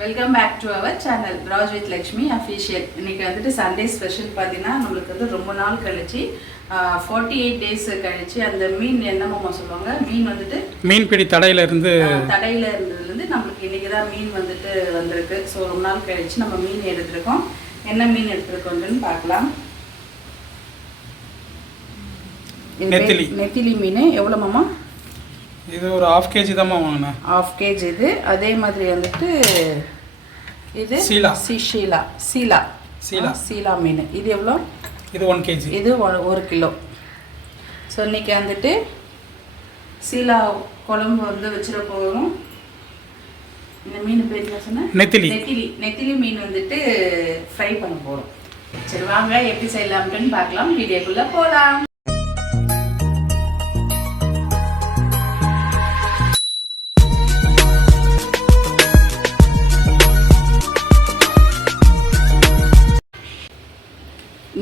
Welcome back to our channel Raj with Lakshmi official. இன்னைக்கு வந்துட்டு Sunday special பார்த்தீங்கன்னா நம்மளுக்கு வந்து ரொம்ப நாள் கழிச்சு 48 டேஸ் கழிச்சு அந்த மீன் என்னமோ சொல்லுவாங்க, மீன் வந்துட்டு மீன்பிடி தடையில இருந்ததுலேருந்து நம்மளுக்கு இன்னைக்கு தான் மீன் வந்துட்டு வந்திருக்கு. ஸோ ரொம்ப நாள் கழிச்சு நம்ம மீன் எடுத்துருக்கோம். என்ன மீன் எடுத்துருக்கோன்னு பார்க்கலாம். நெத்திலி மீன் எவ்வளோ மாமா? இது ஒரு 1/2 kg தான் வாங்கினேன். 1/2 kg இது. அதே மாதிரி வந்துட்டு இது சீலா மீன். இது எவ்வளோ? இது 1 kg. இது 1 கிலோ. ஸோ இன்றைக்கி வந்துட்டு சீலா குழம்பு வந்து வச்சுட போகிறோம். இந்த மீன் பேர் என்ன சொன்னேன்? நெத்திலி மீன் வந்துட்டு ஃப்ரை பண்ண போகிறோம். சரி வாங்க எப்படி செய்யலாம்னு பார்க்கலாம். வீடியோக்குள்ளே போகலாம்.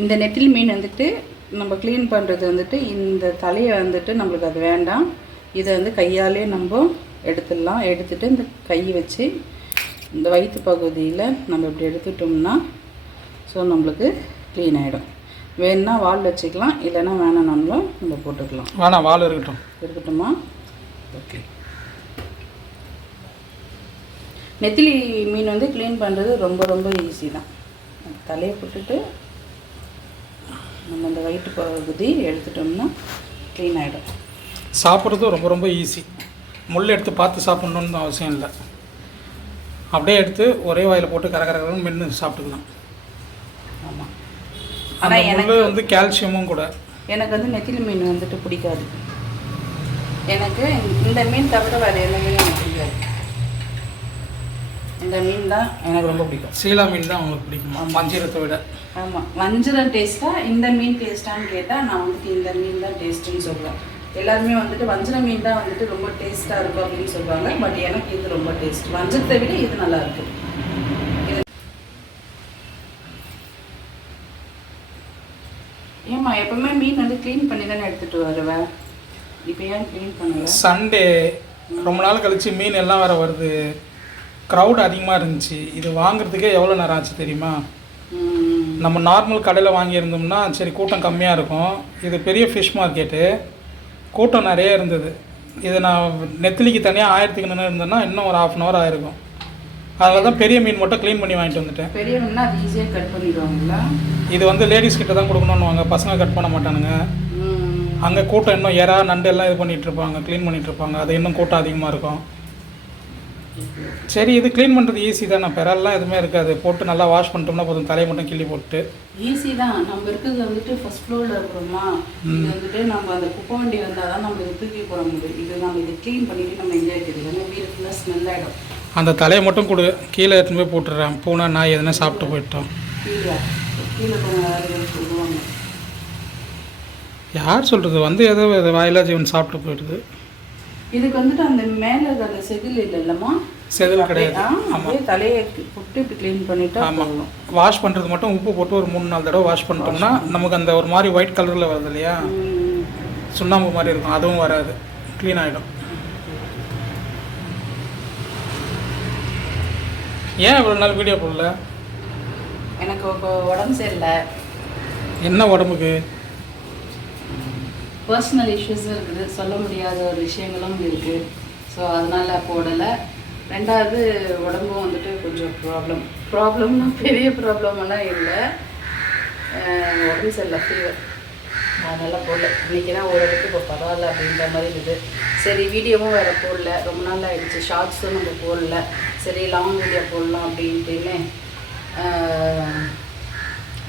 இந்த நெத்திலி மீன் வந்துட்டு நம்ம க்ளீன் பண்ணுறது வந்துட்டு இந்த தலையை வந்துட்டு நம்மளுக்கு அது வேண்டாம். இதை வந்து கையாலே நம்ம எடுத்துடலாம். எடுத்துகிட்டு இந்த கை வச்சு இந்த வயிற்று பகுதியில் நம்ம இப்படி எடுத்துட்டோம்னா ஸோ நம்மளுக்கு க்ளீன் ஆகிடும். வேணுன்னா வால் வச்சுக்கலாம், இல்லைன்னா வேணாம்னாலும் நம்ம போட்டுக்கலாம். வேணாம், வால் இருக்கட்டுமா? ஓகே. நெத்திலி மீன் வந்து க்ளீன் பண்ணுறது ரொம்ப ரொம்ப ஈஸி தான். தலையை போட்டுட்டு நம்ம அந்த வயிற்று பகுதி எடுத்துட்டோம்னா க்ளீன் ஆகிடும். சாப்பிட்றதும் ரொம்ப ரொம்ப ஈஸி. முள் எடுத்து பார்த்து சாப்பிட்ணுன்னு அவசியம் இல்லை. அப்படியே எடுத்து ஒரே வாயில் போட்டு கரகரன்னு மென்று சாப்பிட்டுக்கலாம். ஆமாம், ஆனால் எனக்கு வந்து கால்சியமும் கூட. எனக்கு வந்து நெத்திலி மீன் வந்துட்டு பிடிக்காது. எனக்கு இந்த மீன் தவிர வேறு எந்த மீனும் எனக்கு பிடிக்காது. இந்த மீன் தான் எனக்கு ரொம்ப பிடிக்கும். சீலா மீன் தான் உங்களுக்கு பிடிக்குமா வஞ்சிரத்தை விட? ஆமாம், வஞ்சிரம் டேஸ்ட்டாக இந்த மீன் டேஸ்ட்டான்னு கேட்டால் நான் வந்துட்டு இந்த மீன் தான் டேஸ்ட்டுன்னு சொல்லுவேன். எல்லாருமே வந்துட்டு வஞ்சிர மீன் தான் வந்துட்டு ரொம்ப டேஸ்ட்டாக இருக்கும் அப்படின்னு சொல்லுவாங்க. பட் எனக்கு இது ரொம்ப டேஸ்ட். வஞ்சிரத்தை விட இது நல்லா இருக்கு. ஏம்மா எப்பவுமே மீன் வந்து க்ளீன் பண்ணி தானே எடுத்துகிட்டு வருவேன். இப்போ ஏன் க்ளீன் பண்ணல? சண்டே ரொம்ப நாள் கழிச்சு மீன் எல்லாம் வேறு வருது. க்ரௌட் அதிகமாக இருந்துச்சு. இது வாங்குறதுக்கே எவ்வளோ நேரம் ஆச்சு தெரியுமா? நம்ம நார்மல் கடையில் வாங்கியிருந்தோம்னா சரி கூட்டம் கம்மியாக இருக்கும். இது பெரிய ஃபிஷ் மார்க்கெட்டு, கூட்டம் நிறைய இருந்தது. இது நான் நெத்திலிக்கு தனியாக 1000க்கு நின்று இருந்தேன்னா இன்னும் ஒரு 1/2 hour ஆயிருக்கும். அதில் தான் பெரிய மீன் மட்டும் க்ளீன் பண்ணி வாங்கிட்டு வந்துட்டேன். பெரிய மீன்னா அது ஈஸியாக கட் பண்ணிடுவாங்களா? இது வந்து லேடிஸ் கிட்ட தான் கொடுக்கணும்னு வாங்க, பசங்க கட் பண்ண மாட்டானுங்க. அங்கே கூட்டம் இன்னும் எறா நண்டு எல்லாம் இது பண்ணிகிட்டு இருப்பாங்க, க்ளீன் பண்ணிகிட்டு இருப்பாங்க. அது இன்னும் கூட்டம் அதிகமாக இருக்கும். சரி, இது க்ளீன் பண்ணுறது ஈஸி தான். பெறலாம் எதுவுமே இருக்காது. போட்டு நல்லா வாஷ் பண்ணிட்டோம்னா போதும். தலையை மட்டும் கிள்ளி போட்டு ஈஸி தான். நம்ம இருக்கிறது வந்துட்டு ஃபர்ஸ்ட் ஃப்ளோரில் இருக்கிறோமா, இது வந்துட்டு நம்ம அந்த குப்பை வண்டி வந்தால் தான் நம்ம இது தூக்கி போட முடியும். இது நம்ம இதை க்ளீன் பண்ணிவிட்டு நம்ம எங்கே வைக்கிறது? ஏன்னா வீடு ஃபுல்லாக ஸ்மெல் ஆகிடும். அந்த தலையை மட்டும் கொடு, கீழே எடுத்துன்னு போய் போட்டுடுறேன். பூனை நாய் எதுனா சாப்பிட்டு போயிட்டோம். கீழே சொல்லுவாங்க. யார் சொல்கிறது? வந்து ஏதோ வாயிலா ஜீவன் சாப்பிட்டு போயிடுது. இதுக்கு வந்துட்டு அந்த மேலே அந்த செதில் இல்லைல்லம்மா? செதில் கிடையாது. அப்படியே தலையை போட்டு இப்படி க்ளீன் பண்ணிவிட்டு. ஆமாம், வாஷ் பண்ணுறது மட்டும் உப்பு போட்டு ஒரு 3-4 தடவை வாஷ் பண்ணிட்டோம்னா நமக்கு அந்த ஒரு மாதிரி ஒயிட் கலரில் வருது இல்லையா, சுண்ணாம்பு மாதிரி இருக்கும், அதுவும் வராது. க்ளீன் ஆகிடும். ஏன் இவ்வளோ நாள் வீடியோ போடல? எனக்கு உடம்பு சரியில்லை. என்ன உடம்புக்கு? பர்சனல் இஷ்யூஸும் இருக்குது, சொல்ல முடியாத ஒரு விஷயங்களும் இருக்குது. ஸோ அதனால் போடலை. ரெண்டாவது உடம்பும் வந்துட்டு கொஞ்சம் ப்ராப்ளம்னா பெரிய ப்ராப்ளமெல்லாம் இல்லை. உடம்பு சரியில்லை, ஃபீவர். அதனால் போடல. இன்றைக்கி தான் ஓரளவுக்கு இப்போ பரவாயில்ல அப்படின்ற மாதிரி இருக்குது. சரி, வீடியோவும் வேறு போடல, ரொம்ப நாள் ஆகிடுச்சு. ஷார்ட்ஸும் நம்ம போடல. சரி, லாங் வீடியோ போடலாம் அப்படின்ட்டுன்னு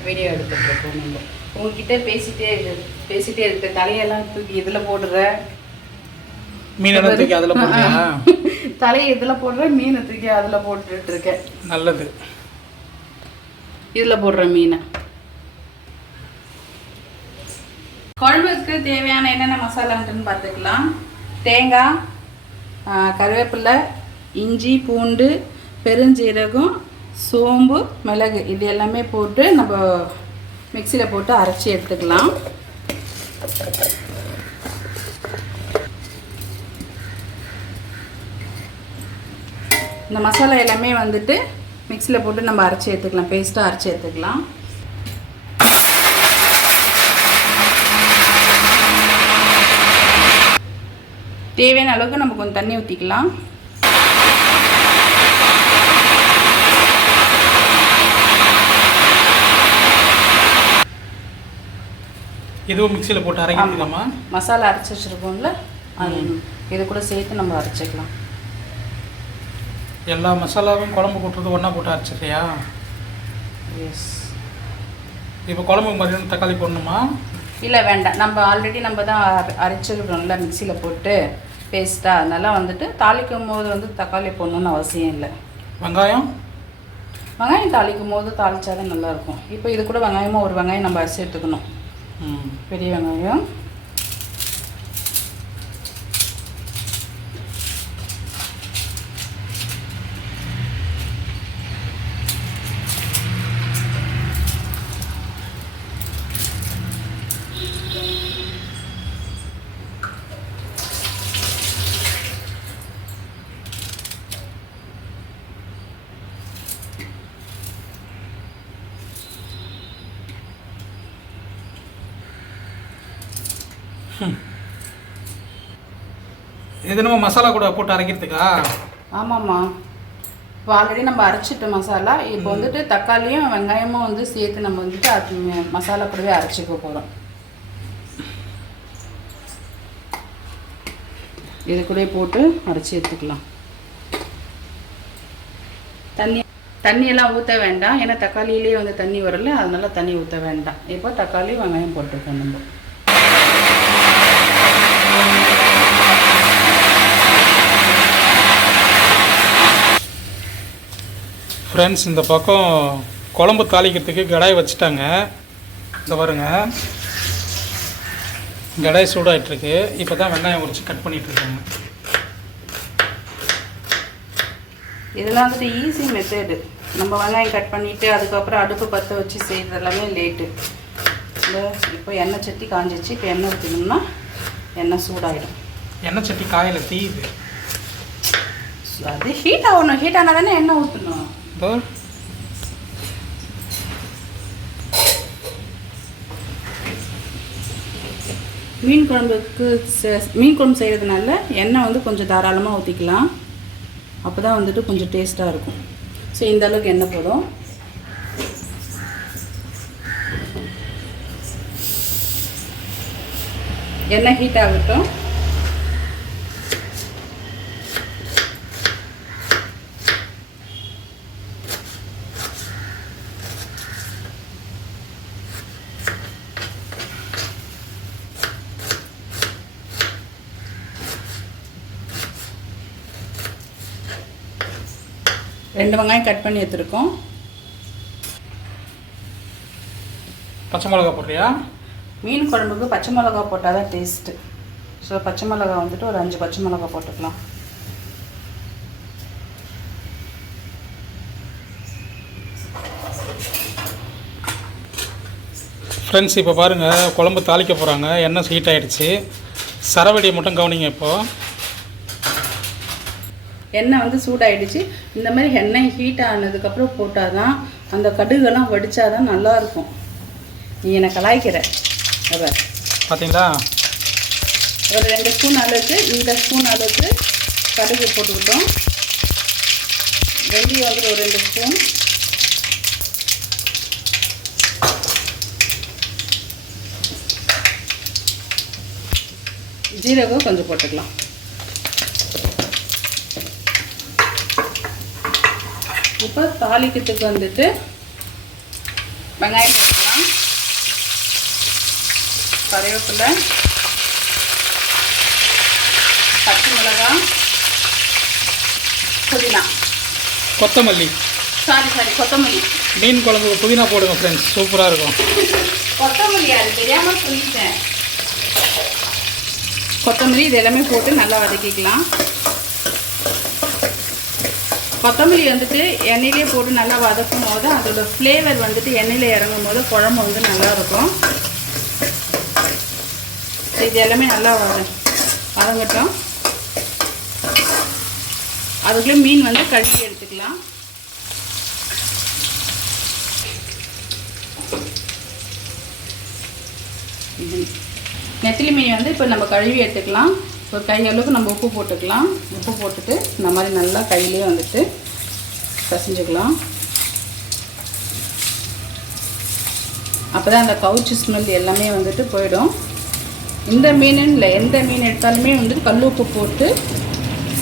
வீடியோ எடுத்துகிட்ருக்கோம். நம்ம உங்ககிட்ட பேசிகிட்டே இருக்க தலையெல்லாம் தூக்கி இதில் போடுறேன். மீனை தூக்கி அதில் போடுறேன். தலையை இதில் போடுறேன், மீனை தூக்கி அதில் போட்டுட்ருக்கேன். நல்லது. இதில் போடுறேன் மீனை. குழம்புக்கு தேவையான என்னென்ன மசாலான்ட்டுன்னு பார்த்துக்கலாம். தேங்காய், கருவேப்பிலை, இஞ்சி, பூண்டு, பெருஞ்சீரகம், சோம்பு, மிளகு இது எல்லாமே போட்டு நம்ம மிக்சியில் போட்டு அரைச்சி எடுத்துக்கலாம். இந்த மசாலா எல்லாமே வந்துட்டு மிக்ஸியில் போட்டு நம்ம அரைச்சி எடுத்துக்கலாம், பேஸ்ட்டாக அரைச்சி எடுத்துக்கலாம். தேவையான அளவுக்கு நம்ம கொஞ்சம் தண்ணி ஊற்றிக்கலாம். இதுவும் மிக்சியில் போட்டு அரைக்கலாமா? மசாலா அரைச்சி வச்சுருக்கோம்ல, அது இது கூட சேர்த்து நம்ம அரைச்சிக்கலாம். எல்லா மசாலாவும் குழம்பு போட்டுறது ஒன்றா போட்டு அரைச்சிடுறியா? எஸ். இப்போ குழம்பு மறுபடியும் தக்காளி போடணுமா? இல்லை வேண்டாம், நம்ம ஆல்ரெடி நம்ம தான் அரைச்சிக்கிறோம்ல மிக்சியில் போட்டு பேஸ்ட்டாக. அதனால் வந்துட்டு தாளிக்கும் போது வந்து தக்காளி போடணுன்னு அவசியம் இல்லை. வெங்காயம் தாளிக்கும் போது தாளித்தாதான் நல்லாயிருக்கும். இப்போ இது கூட வெங்காயமாக ஒரு வெங்காயம் நம்ம அரிசி எடுத்துக்கணும், பெரிய வெங்காயம். இது நம்ம மசாலா கூட போட்டு அரைக்கிறதுக்கா? ஆமாம்மா, இப்போ ஆல்ரெடி நம்ம அரைச்சிட்ட மசாலா. இப்போ வந்துட்டு தக்காளியும் வெங்காயமும் வந்து சேர்த்து நம்ம வந்துட்டு அது மசாலா கூடவே அரைச்சிக்க போகிறோம். இது கூட போட்டு அரைச்சி எடுத்துக்கலாம். தண்ணியெல்லாம் ஊற்ற வேண்டாம், ஏன்னா தக்காளியிலேயே வந்து தண்ணி வரல, அதனால தண்ணி ஊற்ற வேண்டாம். இப்போ தக்காளி வெங்காயம் போட்டுருக்கோம் நம்ம. ஃப்ரெண்ட்ஸ், இந்த பக்கம் குழம்பு தாளிக்கிறதுக்கு கடாய் வச்சுட்டாங்க. இந்த பாருங்க, கடாய் சூடாகிட்டுருக்கு. இப்போ தான் வெங்காயம் உரிச்சு கட் பண்ணிகிட்ருக்காங்க. இதெல்லாம் வந்துட்டு ஈஸி மெத்தடு. நம்ம வெங்காயம் கட் பண்ணிவிட்டு அதுக்கப்புறம் அடுப்பு பற்ற வச்சு செய்கிறது எல்லாமே லேட்டு. இப்போ எண்ணெய் சட்டி காஞ்சிச்சு. இப்போ எண்ணெய் ஊற்றினோம்னா எண்ணெய் சூடாகிடும். எண்ணெய் சட்டி காயில் தீயுது, அது ஹீட் ஆகணும். ஹீட் ஆனால் தானே எண்ணெய் ஊற்றணும். மீன் குழம்பு செய்கிறதுனால எண்ணெய் வந்து கொஞ்சம் தாராளமாக ஊற்றிக்கலாம். அப்போ தான் வந்துட்டு கொஞ்சம் டேஸ்ட்டாக இருக்கும். ஸோ இந்த அளவுக்கு எண்ணெய் போதும். எண்ணெய் ஹீட் ஆகட்டும். ரெண்டு வெங்காயம் கட் பண்ணி எடுத்துருக்கோம். பச்சை மிளகா போடுறியா? மீன் குழம்புக்கு பச்சை மிளகா போட்டால் தான் டேஸ்ட்டு. ஸோ பச்சை மிளகா வந்துட்டு ஒரு 5 பச்சை மிளகா போட்டுக்கலாம். ஃப்ரெண்ட்ஸ், இப்போ பாருங்கள், குழம்பு தாளிக்க போகிறாங்க. எண்ணெய் ஹீட் ஆகிடுச்சு. சரவெடியை மட்டும் கவனிங்க. இப்போது எண்ணெய் வந்து சூடாகிடுச்சு. இந்த மாதிரி எண்ணெய் ஹீட் ஆனதுக்கப்புறம் போட்டால் தான் அந்த கடுகெல்லாம் வடித்தா தான் நல்லாயிருக்கும். நீ என்னை கலாய்க்கிற. அதை பார்த்தீங்களா? ஒரு 2 ஸ்பூன் அளவுக்கு, இந்த ஸ்பூன் அளவுக்கு கடுகு போட்டுக்கிட்டோம். வெந்தயம் வந்து ஒரு 2 ஸ்பூன். ஜீரகம் கொஞ்சம் போட்டுக்கலாம். இப்போ தாளிக்கிறதுக்கு வந்துட்டு வெங்காயம் போட்டுக்கலாம், கருவேப்பிலை, பச்சை மிளகாய், புதினா, கொத்தமல்லி. கொத்தமல்லி. மீன் குழம்புக்கு புதினா போடுங்க ஃப்ரெண்ட்ஸ், சூப்பராக இருக்கும். கொத்தமல்லி அது தெரியாமல் சொல்லிட்டேன். கொத்தமல்லி இது எல்லாமே போட்டு நல்லா வதக்கிக்கலாம். கொத்தமல்லி வந்துட்டு எண்ணெயிலே போட்டு நல்லா வதக்கும் போது அதோட ஃப்ளேவர் வந்துட்டு எண்ணெயில் இறங்கும் போது குழம்பு வந்து நல்லாயிருக்கும். இது எல்லாமே நல்லா வதங்கட்டும். அதுக்குள்ளே மீன் வந்து கழுவி எடுத்துக்கலாம். நெத்திலி மீன் வந்து இப்போ நம்ம கழுவி எடுத்துக்கலாம். ஒரு கை அளவுக்கு நம்ம உப்பு போட்டுக்கலாம். உப்பு போட்டுட்டு இந்த மாதிரி நல்லா கையிலே வந்துட்டு பசைஞ்சுக்கலாம். அப்போ தான் அந்த கவுச்சி ஸ்மெல் எல்லாமே வந்துட்டு போயிடும். இந்த மீனுன்னு இல்லை, எந்த மீன் எடுத்தாலுமே வந்துட்டு கல் உப்பு போட்டு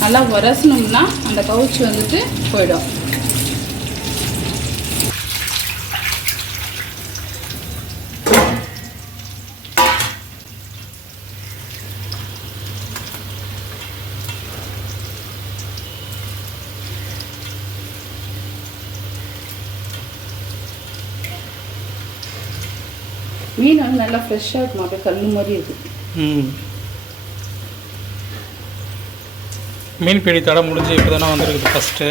நல்லா உரசணும்னா அந்த கவுச்சி வந்துட்டு போயிடும். மீன் வந்து நல்லா ஃப்ரெஷ்ஷாக இருக்கும், அப்படியே கல் மாதிரி இருக்குது. மீன் பிடி தடை முடிஞ்சு இப்போ தானே வந்துருக்குது ஃபஸ்ட்டு.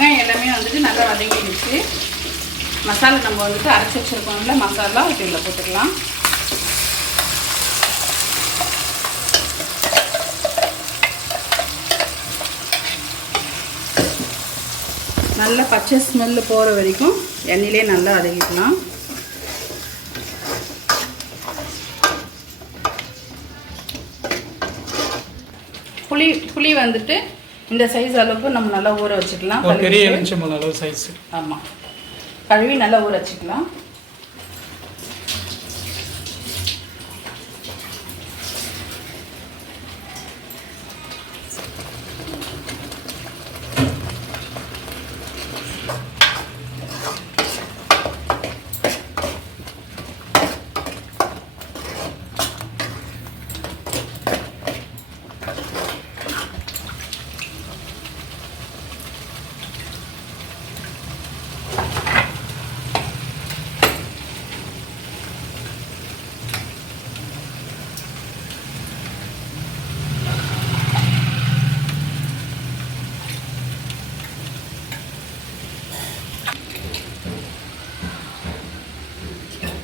வெங்காயம் எல்லாமே வந்துட்டு நல்லா வதங்கிடுச்சு. மசாலா நம்ம வந்துட்டு அரைச்சி வச்சுருக்கோம்ல, மசாலா இதில் போட்டுக்கலாம். நல்லா பச்சை ஸ்மெல்லு போகிற வரைக்கும் எண்ணெயிலே நல்லா வதக்கிக்கலாம். புளி வந்துட்டு இந்த சைஸ் அளவுக்கு நம்ம நல்லா ஊற வச்சுக்கலாம். ஒரு பெரிய எலுமிச்சம்பழம் அளவு சைஸ். ஆமாம், கழுவி நல்லா ஊற வச்சுக்கலாம்.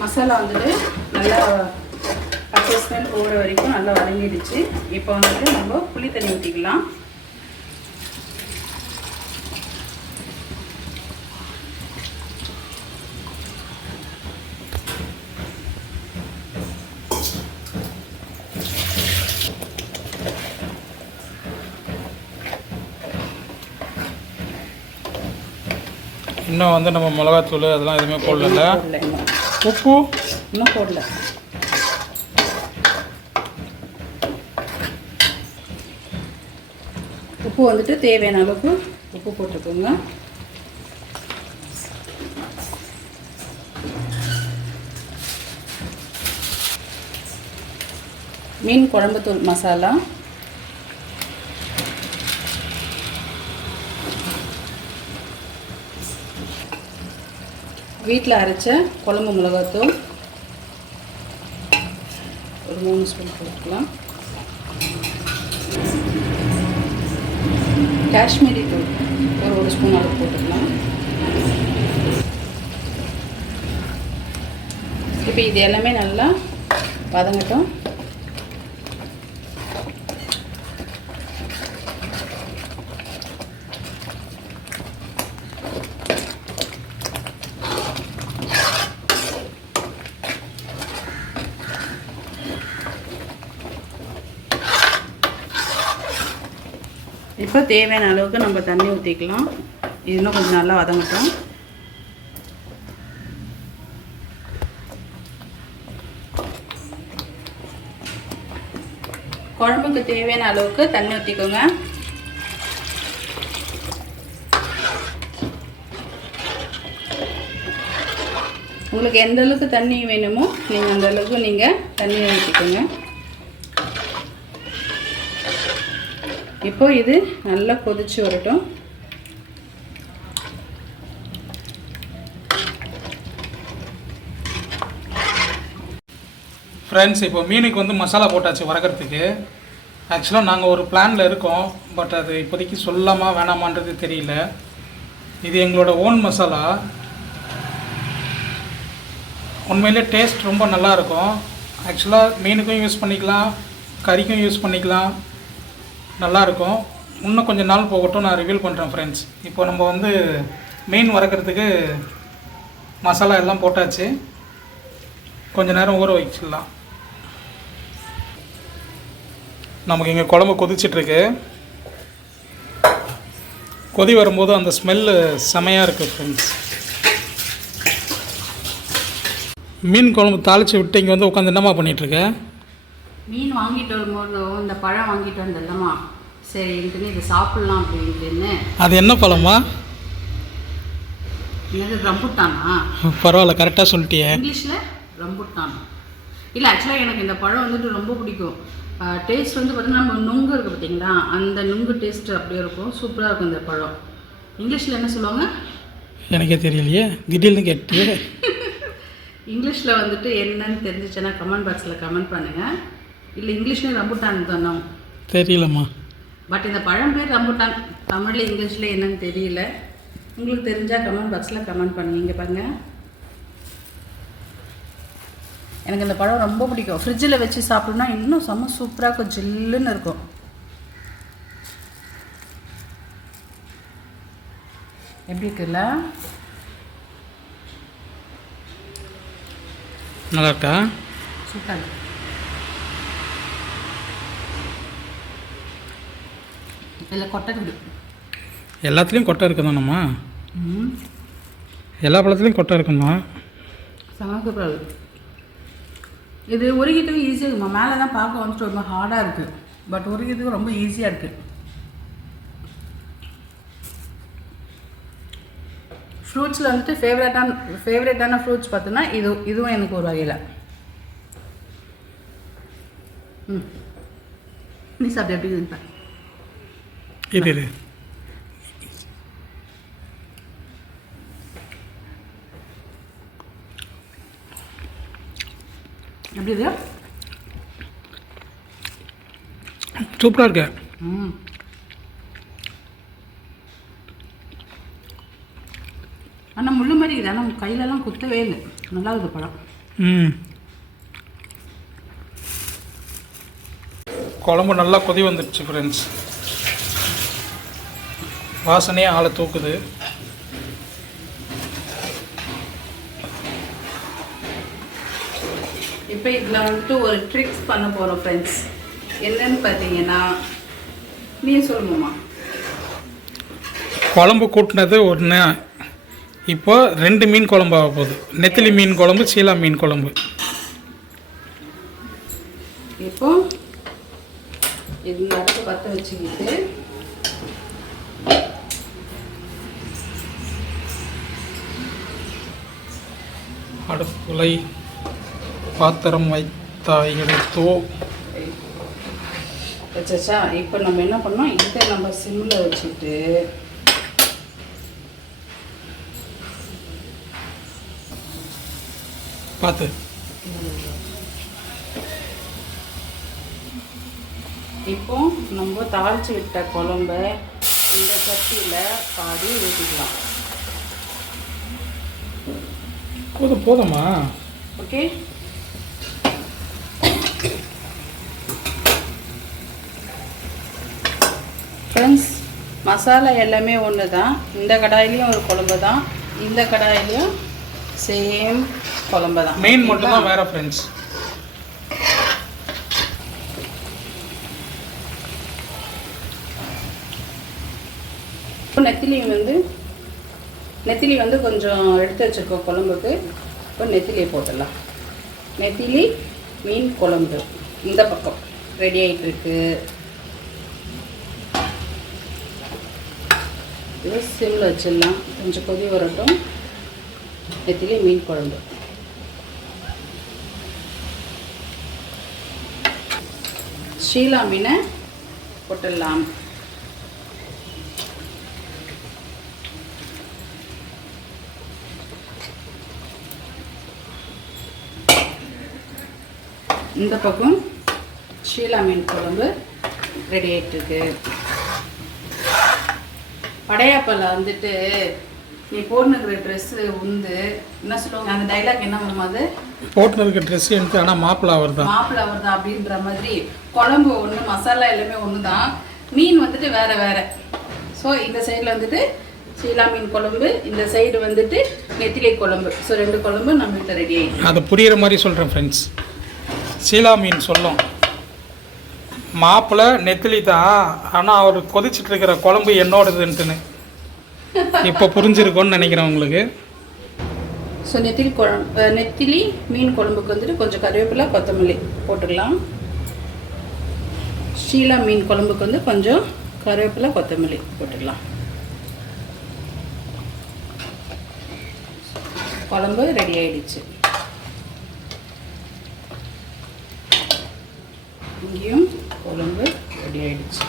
மசாலா வந்துட்டு நல்லா பச்சை ஸ்மெல் போகிற வரைக்கும் நல்லா வதங்கிடுச்சு. இப்போ வந்துட்டு நம்ம புளி தண்ணி ஊற்றிக்கலாம். இன்னும் வந்து நம்ம மிளகாத்தூள் அதெல்லாம் எதுவுமே போடல. உப்பு இன்னும் போடல. உப்பு வந்துட்டு தேவையான அளவுக்கு உப்பு போட்டுக்கோங்க. மீன் குழம்புத்தூள் மசாலா, வீட்டில் அரைச்ச குழம்பு மிளகாத்தூள் ஒரு 3 ஸ்பூன் போட்டுக்கலாம். காஷ்மீரி தூள் ஒரு 1 ஸ்பூன் அளவு போட்டுக்கலாம். இப்போ இது எல்லாமே நல்லா வதங்கட்டும். இப்போ தேவையான அளவுக்கு நம்ம தண்ணி ஊற்றிக்கலாம். இது இன்னும் கொஞ்சம் நல்லா வதங்கட்டும். குழம்புக்கு தேவையான அளவுக்கு தண்ணி ஊற்றிக்கோங்க. உங்களுக்கு எந்த அளவுக்கு தண்ணி வேணுமோ நீங்கள் அந்த அளவுக்கு நீங்கள் தண்ணி ஊற்றிக்கோங்க. இப்போ இது நல்லா கொதிச்சு வரட்டும். ஃப்ரெண்ட்ஸ், இப்போ மீனுக்கு வந்து மசாலா போட்டாச்சு வறுக்கிறதுக்கு. ஆக்சுவலாக நாங்கள் ஒரு பிளானில் இருக்கோம், பட் அது இப்போதைக்கு சொல்லாமா வேணாமான்றது தெரியல. இது எங்களோட ஓன் மசாலா. உண்மையிலே டேஸ்ட் ரொம்ப நல்லாயிருக்கும். ஆக்சுவலாக மீனுக்கும் யூஸ் பண்ணிக்கலாம், கறிக்கும் யூஸ் பண்ணிக்கலாம், நல்லாயிருக்கும். இன்னும் கொஞ்சம் நாள் போகட்டும், நான் ரிவீல் பண்ணுறேன் ஃப்ரெண்ட்ஸ். இப்போ நம்ம வந்து மீன் வறுக்கிறதுக்கு மசாலா எல்லாம் போட்டாச்சு. கொஞ்சம் நேரம் ஊற வச்சிடலாம். நமக்கு இங்கே குழம்பு கொதிச்சிட்ருக்கு. கொதி வரும்போது அந்த ஸ்மெல்லு செமையாக இருக்குது ஃப்ரெண்ட்ஸ். மீன் குழம்பு தாளித்து விட்டு இங்கே வந்து உட்காந்து என்னம்மா பண்ணிகிட்ருக்க? மீன் வாங்கிட்டு வரும்போது இந்த பழம் வாங்கிட்டு வந்தல்லம்மா, சரின்ட்டுன்னு இது சாப்பிட்லாம் அப்படின்ட்டுன்னு. அது என்ன பழமா? என்னது, ரம்புட்டானா? பரவாயில்ல, கரெக்டாக சொல்லிட்டியே. இங்கிலீஷில் ரம்புட்டான். இல்லை, ஆக்சுவலாக எனக்கு இந்த பழம் வந்துட்டு ரொம்ப பிடிக்கும். டேஸ்ட் வந்து பார்த்தீங்கன்னா நம்ம நுங்கு இருக்குது பார்த்தீங்களா, அந்த நுங்கு டேஸ்ட்டு அப்படியே இருக்கும். சூப்பராக இருக்கும் இந்த பழம். இங்கிலீஷில் என்ன சொல்லுவாங்க? எனக்கே தெரியலையே, திடீர்னு கேட்டு. இங்கிலீஷில் வந்துட்டு என்னன்னு தெரிஞ்சிச்சுன்னா கமெண்ட் பாக்ஸில் கமெண்ட் பண்ணுங்கள். இல்லை இங்கிலீஷ்லேயும் ரம்புட்டான் தானோ தெரியலம்மா. பட் இந்த பழம் பேர் ரம்புட்டான். தமிழில் இங்கிலீஷில் என்னன்னு தெரியல. உங்களுக்கு தெரிஞ்சால் கமெண்ட் பாக்ஸில் கமெண்ட் பண்ணுங்க. இங்கே பாருங்கள், எனக்கு இந்த பழம் ரொம்ப பிடிக்கும். ஃப்ரிட்ஜில் வச்சு சாப்பிட்டோம்னா இன்னும் செம்ம சூப்பராக இருக்கும், ஜில்லுன்னு இருக்கும். எப்படி இருக்குல்ல? நல்லா இருக்கா? சூப்பர். இதில் கொட்டை இருக்குது. எல்லாத்துலேயும் கொட்டை இருக்குதானம்மா? எல்லா பழத்துலேயும் கொட்டை இருக்குமா? செம்ம சூப்பராக இருக்குது. இது உருகிட்டுக்கு ஈஸியாக இருக்குமா? மேலே தான் பார்க்க வந்துட்டு ரொம்ப ஹார்டாக இருக்குது, பட் உருகிறதுக்கு ரொம்ப ஈஸியாக இருக்குது. ஃப்ரூட்ஸில் வந்துட்டு ஃபேவரட்டான ஃப்ரூட்ஸ் பார்த்தோன்னா இதுவும் எனக்கு ஒரு வகையில். நீ சாப்பிட்டு எப்படி இருக்குதுன்னு பாரு. இது எப்படி இது? சூப்பராக இருக்கு. ஆனால் முள்ளு மாதிரி இருக்குது, ஆனால் கையிலலாம் குத்தவே இல்லை. நல்லா இருக்குது பழம். குழம்பு நல்லா கொதி வந்துடுச்சு ஃப்ரெண்ட்ஸ். வாசனையே ஆளை தூக்குது. இப்போ இதில் வந்துட்டு ஒரு ட்ரிக்ஸ் பண்ண போகிறோம் ஃப்ரெண்ட்ஸ். என்னன்னு பார்த்தீங்கன்னா, நீ சொல்லுமா? குழம்பு கூட்டினது ஒன்று, இப்போ 2 மீன் குழம்பு ஆக போகுது. நெத்திலி மீன் குழம்பு, சீலா மீன் குழம்பு. இப்போ இது அடுத்து பற்ற வச்சுக்கிட்டு அடுப்புலை பாத்திரம் வைத்தாய் எடுத்தோ வச்சா. இப்போ நம்ம என்ன பண்ணோம், இதை நம்ம சிம்மில் வச்சுட்டு பார்த்து இப்போ நம்ம தாளித்து விட்ட குழம்ப இந்த சட்டியில் பாதி ஊற்றிக்கலாம். போதுமா? ஓகே. ஃப்ரெண்ட்ஸ், மசாலா எல்லாமே ஒன்று தான். இந்த கடாயிலையும் ஒரு குழம்பு தான், இந்த கடாயிலையும் சேம் குழம்பு தான். மெயின் மட்டும் தான் வேறு ஃப்ரெண்ட்ஸ். நெத்திலி வந்து கொஞ்சம் எடுத்து வச்சுருக்கோம் குழம்புக்கு. இப்போ நெத்திலியை போட்டுடலாம். நெத்திலி மீன் குழம்பு இந்த பக்கம் ரெடி ஆகிட்டுருக்கு. இது சிம்மில் வச்சிடலாம், கொஞ்சம் கொதி வரட்டும். நெத்திலி மீன் குழம்பு. ஷீலா மீனை போட்டுடலாம். இந்த பக்கம் ஷீலா மீன் குழம்பு ரெடி ஆகிட்டுருக்கு. படையாப்பல வந்துட்டு நீ போட்டுனுக்கிற ட்ரெஸ்ஸு உந்து என்ன சொல்லுவாங்க அந்த டைலாக் என்ன பண்ணும் அது போட்டுன்னு இருக்க ட்ரெஸ் எடுத்து ஆனால் மாப்பிள்ளை வருதா அப்படின்ற மாதிரி குழம்பு ஒன்று மசாலா எல்லாமே ஒன்று தான், மீன் வந்துட்டு வேறு வேறு. ஸோ இந்த சைடில் வந்துட்டு ஷீலா மீன் குழம்பு, இந்த சைடு வந்துட்டு நெத்திலி குழம்பு. ஸோ 2 குழம்பு நம்ம வீட்டில் ரெடி ஆகிடும். அது புரிகிற மாதிரி சொல்கிறேன் ஃப்ரெண்ட்ஸ். ஷீலா மீன் சொல்லும் மாப்பிள்ளை நெத்திலி தான், ஆனால் அவர் கொதிச்சுட்டு இருக்கிற குழம்பு என்னோடதுன்ட்டுன்னு இப்போ புரிஞ்சிருக்கோன்னு நினைக்கிறேன் உங்களுக்கு. ஸோ நெத்திலி மீன் குழம்புக்கு வந்துட்டு கொஞ்சம் கருவேப்பிலை கொத்தமல்லி போட்டுக்கலாம். ஷீலா மீன் குழம்புக்கு வந்து கொஞ்சம் கருவேப்பிலை கொத்தமல்லி போட்டுக்கலாம். குழம்பு ரெடி ஆயிடுச்சு. இங்கேயும் குழம்பு ரெடி ஆயிடுச்சு.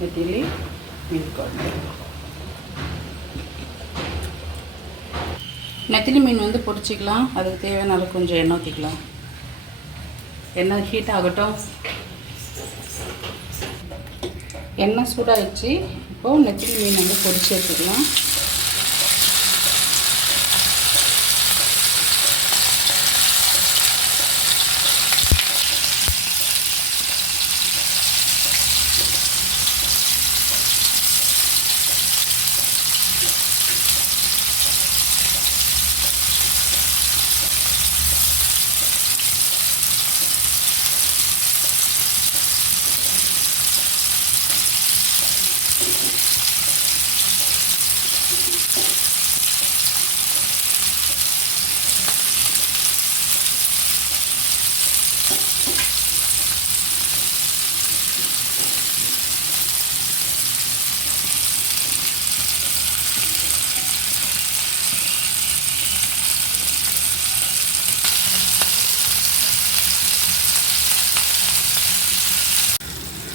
நெத்திலி மீன் குழம்பு. நெத்திலி மீன் வந்து பொரிச்சிக்கலாம். அதுக்கு தேவையான அளவு கொஞ்சம் எண்ணெய் ஊற்றிக்கலாம். எண்ணெய் ஹீட் ஆகட்டும். எண்ணெய் சூடாகிடுச்சு. இப்போது நெத்திலி மீன் வந்து பொரிச்சு எடுத்துக்கலாம்.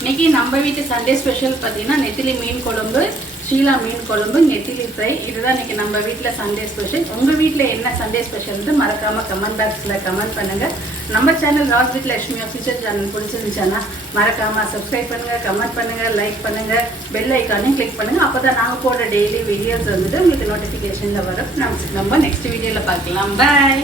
இன்றைக்கி நம்ம வீட்டு சண்டே ஸ்பெஷல் பார்த்தீங்கன்னா நெத்திலி மீன் குழம்பு, ஷீலா மீன் குழம்பு, நெத்திலி ஃப்ரை. இதுதான் இன்றைக்கி நம்ம வீட்டில் சண்டே ஸ்பெஷல். உங்கள் வீட்டில் என்ன சண்டே ஸ்பெஷல்னு மறக்காமல் கமெண்ட் பாக்ஸில் கமெண்ட் பண்ணுங்கள். நம்ம channel Raj with Lakshmi official channel பிடிச்சிருந்துச்சுன்னா மறக்காமல் சப்ஸ்கிரைப் பண்ணுங்கள், கமெண்ட் பண்ணுங்கள், லைக் பண்ணுங்கள், பெல் ஐக்கானையும் கிளிக் பண்ணுங்கள். அப்போ தான் நாங்கள் போடுற டெய்லி வீடியோஸ் வந்துட்டு உங்களுக்கு நோட்டிஃபிகேஷனில் வரும். நம்ம நெக்ஸ்ட் வீடியோவில் பார்க்கலாம். பாய்.